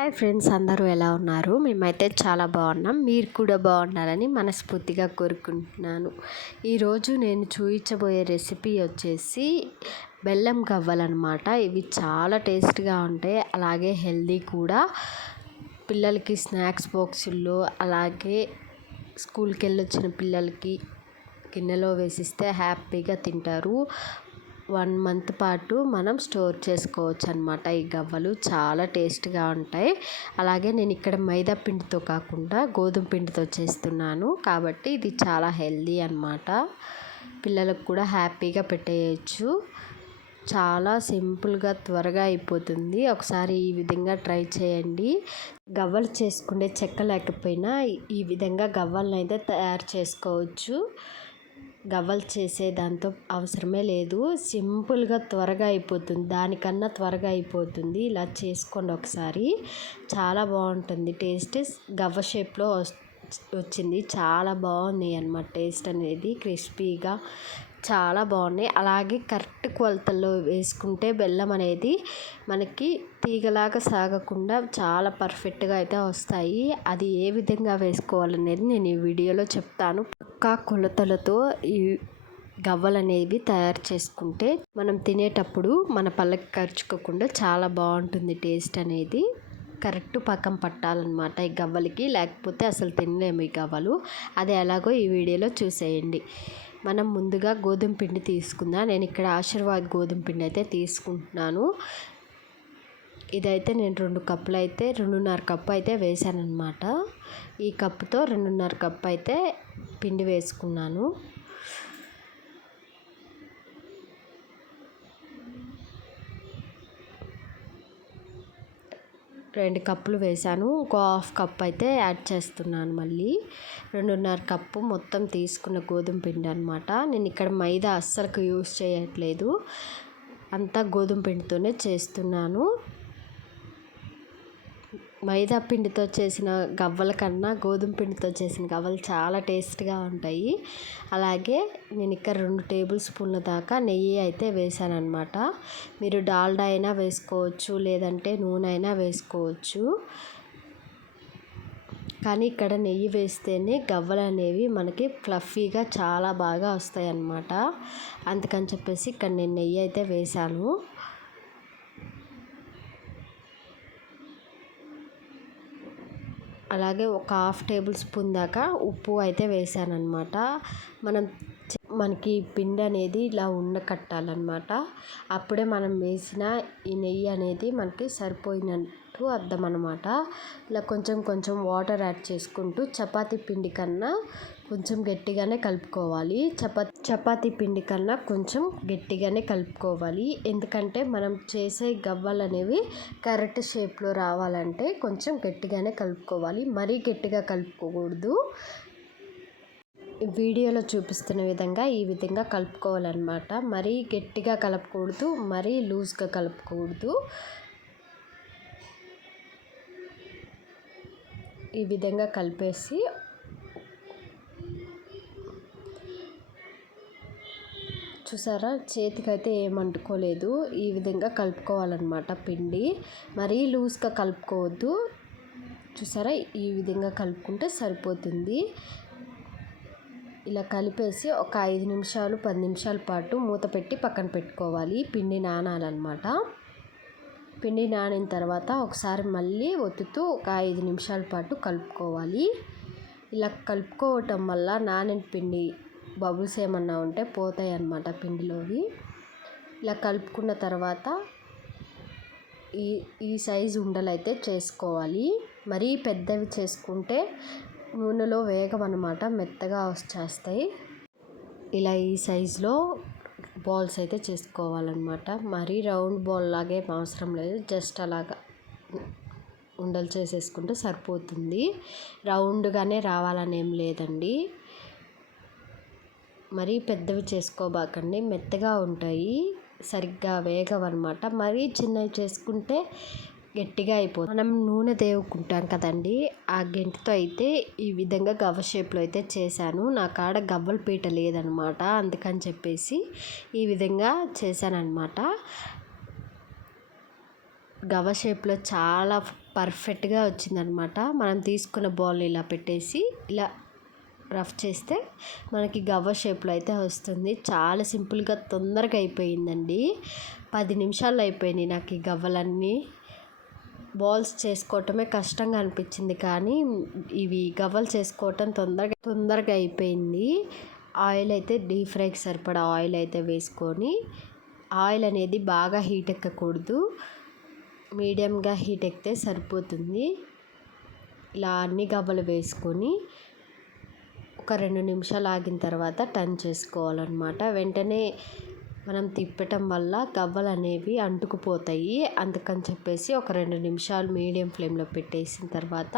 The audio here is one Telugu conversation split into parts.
హాయ్ ఫ్రెండ్స్, అందరూ ఎలా ఉన్నారు? మేమైతే చాలా బాగున్నాం. మీరు కూడా బాగున్నారని మనస్ఫూర్తిగా కోరుకుంటున్నాను. ఈరోజు నేను చూపించబోయే రెసిపీ వచ్చేసి బెల్లం గవ్వలన్నమాట. ఇవి చాలా టేస్ట్గా ఉంటాయి, అలాగే హెల్దీ కూడా. పిల్లలకి స్నాక్స్ బాక్సుల్లో, అలాగే స్కూల్కి వెళ్ళొచ్చిన పిల్లలకి గిన్నెలో వేసిస్తే హ్యాపీగా తింటారు. 1 మంత్ పాటు మనం స్టోర్ చేసుకోవచ్చు అనమాట. ఈ గవ్వలు చాలా టేస్ట్గా ఉంటాయి. అలాగే నేను ఇక్కడ మైదా పిండితో కాకుండా గోధుమ పిండితో చేస్తున్నాను కాబట్టి ఇది చాలా హెల్దీ అనమాట. పిల్లలకు కూడా హ్యాపీగా పెట్టేయచ్చు. చాలా సింపుల్గా త్వరగా అయిపోతుంది. ఒకసారి ఈ విధంగా ట్రై చేయండి. గవ్వలు చేసుకునే చెక్క లేకపోయినా ఈ విధంగా గవ్వలను అయితే తయారు చేసుకోవచ్చు. గవ్వలు చేసే దాంతో అవసరమే లేదు, సింపుల్గా త్వరగా అయిపోతుంది. దానికన్నా త్వరగా అయిపోతుంది. ఇలా చేసుకోండి ఒకసారి, చాలా బాగుంటుంది. టేస్ట్ గవ్వ షేప్లో వచ్చింది. చాలా బాగున్నాయి అన్నమాట. టేస్ట్ అనేది క్రిస్పీగా చాలా బాగున్నాయి. అలాగే కరెక్ట్ కొలతల్లో వేసుకుంటే బెల్లం అనేది మనకి తీగలాగా సాగకుండా చాలా పర్ఫెక్ట్గా అయితే వస్తాయి. అది ఏ విధంగా వేసుకోవాలనేది నేను ఈ వీడియోలో చెప్తాను. పక్కా కొలతలతో ఈ గవ్వలు అనేవి తయారు చేసుకుంటే మనం తినేటప్పుడు మన పళ్ళకి ఖర్చుకోకుండా చాలా బాగుంటుంది. టేస్ట్ అనేది కరెక్ట్ పక్కన పట్టాలన్నమాట ఈ గవ్వలకి, లేకపోతే అసలు తినలేము ఈ గవ్వలు. అది ఎలాగో ఈ వీడియోలో చూసేయండి. మనం ముందుగా గోధుమ పిండి తీసుకుందాం. నేను ఇక్కడ ఆశీర్వాద్ గోధుమ పిండి అయితే తీసుకుంటున్నాను. ఇదైతే నేను 2 కప్పులు అయితే 2.5 కప్పు అయితే వేసాను అనమాట. ఈ కప్పుతో 2.5 కప్పు అయితే పిండి వేసుకున్నాను. రెండు కప్పులు వేసాను. ఇంకో 1/2 కప్ అయితే యాడ్ చేస్తున్నాను. మళ్ళీ 2.5 కప్పు మొత్తం తీసుకున్న గోధుమ పిండి అనమాట. నేను ఇక్కడ మైదా అస్సలు యూస్ చేయట్లేదు, అంతా గోధుమ పిండితోనే చేస్తున్నాను. మైదా పిండితో చేసిన గవ్వల కన్నా గోధుమ పిండితో చేసిన గవ్వలు చాలా టేస్ట్గా ఉంటాయి. అలాగే నేను ఇక్కడ 2 టేబుల్ స్పూన్ల దాకా నెయ్యి అయితే వేసాను అనమాట. మీరు డాల్డా అయినా వేసుకోవచ్చు, లేదంటే నూనె అయినా వేసుకోవచ్చు. కానీ ఇక్కడ నెయ్యి వేస్తేనే గవ్వలు అనేవి మనకి ఫ్లఫీగా చాలా బాగా వస్తాయి అన్నమాట. అందుకని చెప్పేసి ఇక్కడ నేను నెయ్యి అయితే వేసాను. అలాగే ఒక 1/2 టేబుల్ స్పూన్ దాకా ఉప్పు అయితే వేసాను అనమాట. మనకి పిండి అనేది ఇలా ఉండకట్టాలన్నమాట. అప్పుడే మనం వేసిన ఈ నెయ్యి అనేది మనకి సరిపోయినట్టు అర్థం అనమాట. ఇలా కొంచెం కొంచెం వాటర్ యాడ్ చేసుకుంటూ చపాతీ పిండి కన్నా కొంచెం గట్టిగానే కలుపుకోవాలి. చపాతీ పిండి కన్నా కొంచెం గట్టిగానే కలుపుకోవాలి. ఎందుకంటే మనం చేసే గవ్వలు అనేవి కరెక్ట్ షేప్లో రావాలంటే కొంచెం గట్టిగానే కలుపుకోవాలి. మరీ గట్టిగా కలుపుకోకూడదు. వీడియోలో చూపిస్తున్న విధంగా ఈ విధంగా కలుపుకోవాలన్నమాట. మరీ గట్టిగా కలపకూడదు, మరీ లూజ్గా కలపకూడదు. ఈ విధంగా కలిపేసి చూసారా, చేతికైతే ఏమంటుకోలేదు. ఈ విధంగా కలుపుకోవాలన్నమాట పిండి. మరీ లూజ్గా కలుపుకోవద్దు. చూసారా, ఈ విధంగా కలుపుకుంటే సరిపోతుంది. ఇలా కలిపేసి ఒక 5 నిమిషాలు 10 నిమిషాల పాటు మూత పెట్టి పక్కన పెట్టుకోవాలి. పిండి నానాలన్నమాట. పిండి నానిన తర్వాత ఒకసారి మళ్ళీ ఒత్తుతూ ఒక 5 నిమిషాల పాటు కలుపుకోవాలి. ఇలా కలుపుకోవటం వల్ల నానిన పిండి బబుల్స్ ఏమన్నా ఉంటే పోతాయి అన్నమాట పిండిలోవి. ఇలా కలుపుకున్న తర్వాత ఈ సైజు ఉండలు అయితే చేసుకోవాలి. మరీ పెద్దవి చేసుకుంటే నూనెలో వేగమన్నమాట, మెత్తగా వచ్చేస్తాయి. ఇలా ఈ సైజులో బాల్స్ అయితే చేసుకోవాలన్నమాట. మరీ రౌండ్ బాల్ లాగే అవసరం లేదు, జస్ట్ అలాగా ఉండలు చేసేసుకుంటే సరిపోతుంది. రౌండ్గానే రావాలని ఏం లేదండి. మరీ పెద్దవి చేసుకోబాకండి, మెత్తగా ఉంటాయి, సరిగ్గా వేగవన్నమాట. మరీ చిన్నవి చేసుకుంటే గట్టిగా అయిపోతుంది. మనం నూనె దేవుకుంటాం కదండి, ఆ గెంటితో అయితే ఈ విధంగా గవ్వ షేప్లో అయితే చేశాను. నా కాడ గవ్వల పీట లేదనమాట, అందుకని చెప్పేసి ఈ విధంగా చేశానన్నమాట. గవ్వ షేప్లో చాలా పర్ఫెక్ట్గా వచ్చిందనమాట. మనం తీసుకున్న బాల్ ఇలా పెట్టేసి ఇలా రఫ్ చేస్తే మనకి గవ్వ షేప్లో అయితే వస్తుంది. చాలా సింపుల్గా తొందరగా అయిపోయిందండి. 10 నిమిషాల్లో అయిపోయినాయి నాకు ఈ గవ్వలన్నీ. బాల్స్ చేసుకోవటమే కష్టంగా అనిపించింది, కానీ ఇవి గవ్వలు చేసుకోవటం తొందరగా అయిపోయింది. ఆయిల్ అయితే డీప్ ఫ్రైకి సరిపడా ఆయిల్ అయితే వేసుకొని, ఆయిల్ అనేది బాగా హీట్ ఎక్కకూడదు, మీడియంగా హీట్ ఎక్కితే సరిపోతుంది. ఇలా అన్ని గవ్వలు వేసుకొని ఒక 2 నిమిషాలు ఆగిన తర్వాత టర్న్ చేసుకోవాలన్నమాట. వెంటనే మనం తిప్పటం వల్ల గవ్వలు అనేవి అంటుకుపోతాయి. అందుకని చెప్పేసి ఒక 2 నిమిషాలు మీడియం ఫ్లేమ్లో పెట్టేసిన తర్వాత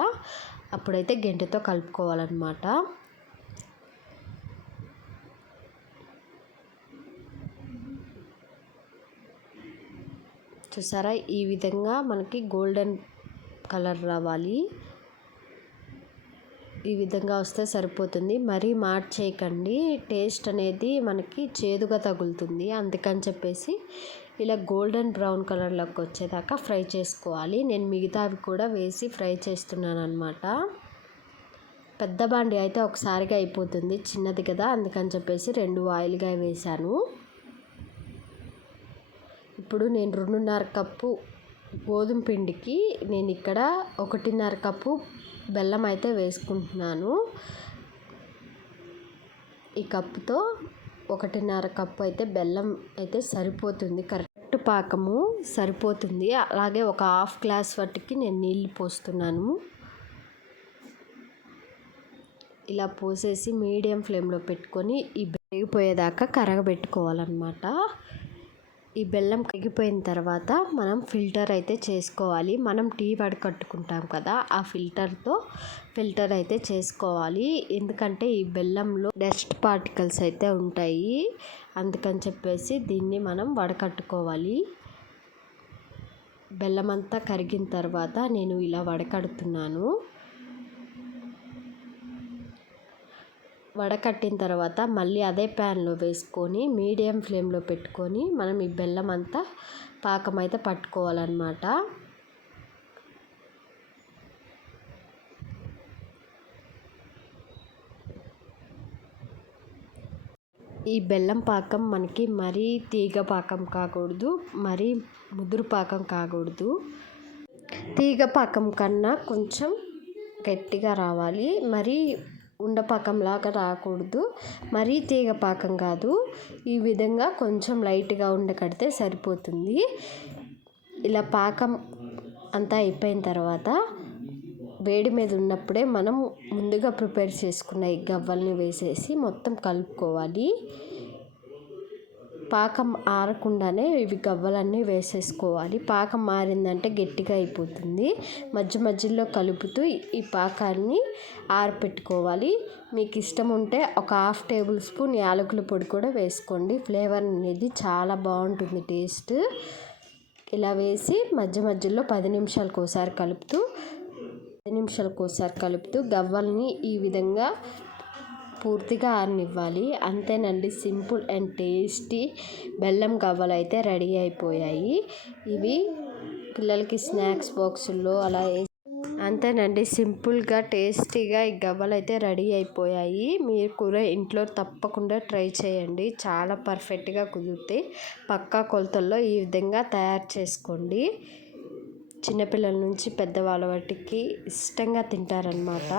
అప్పుడైతే గెంటెతో కలుపుకోవాలన్నమాట. చూసారా, ఈ విధంగా మనకి గోల్డెన్ కలర్ రావాలి. ఈ విధంగా వస్తే సరిపోతుంది. మరీ మార్చేయకండి, టేస్ట్ అనేది మనకి చేదుగా తగులుతుంది. అందుకని చెప్పేసి ఇలా గోల్డెన్ బ్రౌన్ కలర్లోకి వచ్చేదాకా ఫ్రై చేసుకోవాలి. నేను మిగతావి కూడా వేసి ఫ్రై చేస్తున్నాను అనమాట. పెద్ద బాండి అయితే ఒకసారిగా అయిపోతుంది, చిన్నది కదా, అందుకని చెప్పేసి 2 ఆయిల్గా వేశాను. ఇప్పుడు నేను 2.5 కప్పు గోధుమ పిండికి నేను ఇక్కడ 1.5 కప్పు బెల్లం అయితే వేసుకుంటున్నాను. ఈ కప్పుతో 1.5 కప్పు అయితే బెల్లం అయితే సరిపోతుంది, కరెక్ట్ పాకము సరిపోతుంది. అలాగే ఒక హాఫ్ గ్లాస్ వాటికి నేను నీళ్ళు పోస్తున్నాను. ఇలా పోసేసి మీడియం ఫ్లేమ్లో పెట్టుకొని ఈ వేగిపోయేదాకా కరగబెట్టుకోవాలన్నమాట. ఈ బెల్లం కరిగిపోయిన తర్వాత మనం ఫిల్టర్ అయితే చేసుకోవాలి. మనం టీ వడకట్టుకుంటాం కదా, ఆ ఫిల్టర్ అయితే చేసుకోవాలి. ఎందుకంటే ఈ బెల్లంలో డస్ట్ పార్టికల్స్ అయితే ఉంటాయి, అందుకని చెప్పేసి దీన్ని మనం వడకట్టుకోవాలి. బెల్లం అంతా కరిగిన తర్వాత నేను ఇలా వడకడుతున్నాను. వడకట్టిన తర్వాత మళ్ళీ అదే ప్యాన్లో వేసుకొని మీడియం ఫ్లేమ్లో పెట్టుకొని మనం ఈ బెల్లం అంతా పాకం అయితే పట్టుకోవాలన్నమాట. ఈ బెల్లం పాకం మనకి మరీ తీగ పాకం కాకూడదు, మరీ ముదురు పాకం కాకూడదు. తీగ పాకం కన్నా కొంచెం గట్టిగా రావాలి, మరీ ఉండపాకంలాగా రాకూడదు, మరీ తీగ పాకం కాదు. ఈ విధంగా కొంచెం లైట్గా ఉండకడితే సరిపోతుంది. ఇలా పాకం అంతా అయిపోయిన తర్వాత వేడి మీద ఉన్నప్పుడే మనం ముందుగా ప్రిపేర్ చేసుకున్న ఈ గవ్వల్ని వేసేసి మొత్తం కలుపుకోవాలి. పాకం ఆరకుండానే ఇవి గవ్వలన్నీ వేసేసుకోవాలి. పాకం మారిందంటే గట్టిగా అయిపోతుంది. మధ్యలో కలుపుతూ ఈ పాకాన్ని ఆరపెట్టుకోవాలి. మీకు ఇష్టం ఉంటే ఒక 1/2 టేబుల్ స్పూన్ యాలకుల పొడి కూడా వేసుకోండి. ఫ్లేవర్ అనేది చాలా బాగుంటుంది టేస్ట్. ఇలా వేసి మధ్యలో 10 నిమిషాలకు ఒకసారి కలుపుతూ గవ్వల్ని ఈ విధంగా పూర్తిగా ఆరనివ్వాలి. అంతేనండి, సింపుల్ అండ్ టేస్టీ బెల్లం గవ్వలు అయితే రెడీ అయిపోయాయి. ఇవి పిల్లలకి స్నాక్స్ బాక్సుల్లో అలా అంతేనండి, సింపుల్గా టేస్టీగా ఈ గవ్వలు అయితే రెడీ అయిపోయాయి. మీరు కూడా ఇంట్లో తప్పకుండా ట్రై చేయండి, చాలా పర్ఫెక్ట్గా కుదురుతాయి. పక్కా కొలతల్లో ఈ విధంగా తయారు చేసుకోండి. చిన్నపిల్లల నుంచి పెద్దవాళ్ళ వాటికి ఇష్టంగా తింటారనమాట.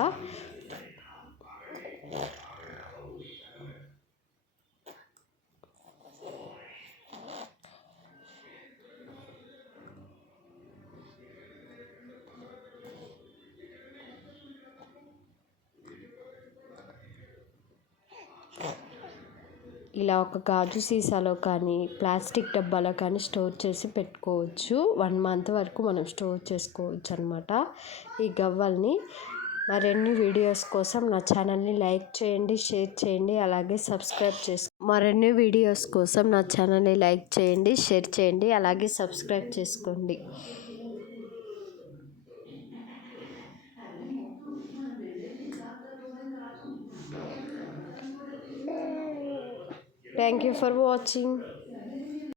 ఇలా ఒక గాజు సీసాలో కానీ ప్లాస్టిక్ డబ్బాలో కానీ స్టోర్ చేసి పెట్టుకోవచ్చు. 1 మంత్ వరకు మనం స్టోర్ చేసుకోవచ్చు అనమాట ఈ గవ్వల్ని. మరిన్ని వీడియోస్ కోసం నా ఛానల్ని లైక్ చేయండి, షేర్ చేయండి, అలాగే సబ్స్క్రైబ్ మరిన్ని వీడియోస్ కోసం నా ఛానల్ని లైక్ చేయండి, షేర్ చేయండి, అలాగే సబ్స్క్రైబ్ చేసుకోండి. Thank you for watching.